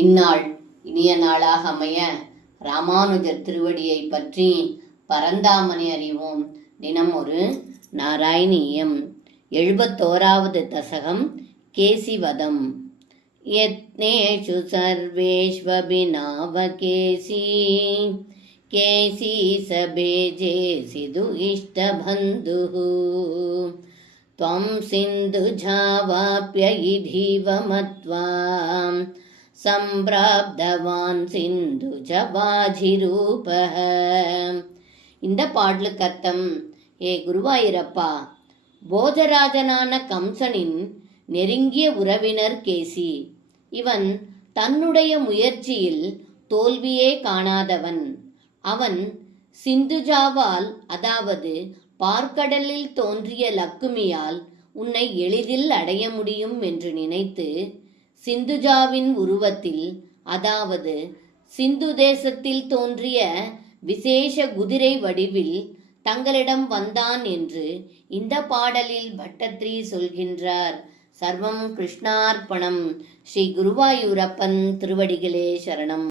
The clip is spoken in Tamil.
இந்நாள் இனிய நாளாக அமைய ராமானுஜர் திருவடியை பற்றி பரந்தாமனை அறிவோம். தினம் ஒரு நாராயணீயம். 71வது தசகம் கேசிவதம். யத்னேஷு சர்வேஷ்வபிநாவகேசி கேசி சபேஜேசிது இஷ்டபந்துஹு த்வம் சிந்துஜாவாப்ய இதீவ மத்வாம் சம்பிராப்தவான் சிந்துஜவாஜிரூபஹ. இந்த பாடலுக்கு அர்த்தம்: ஏ குருவாயூரப்பா, போஜராஜனான கம்சனின் நெருங்கிய உறவினர் கேசி. இவன் தன்னுடைய முயற்சியில் தோல்வியே காணாதவன். அவன் சிந்துஜாவால், அதாவது பார்க்கடலில் தோன்றிய லக்குமியால் உன்னை எளிதில் அடைய முடியும் என்று நினைத்து சிந்துஜாவின் உருவத்தில், அதாவது சிந்து தேசத்தில் தோன்றிய விசேஷ குதிரை வடிவில் தங்களிடம் வந்தான் என்று இந்த பாடலில் பட்டத்ரி சொல்கின்றார். சர்வம் கிருஷ்ணார்ப்பணம். ஸ்ரீ குருவாயூரப்பன் திருவடிகளே சரணம்.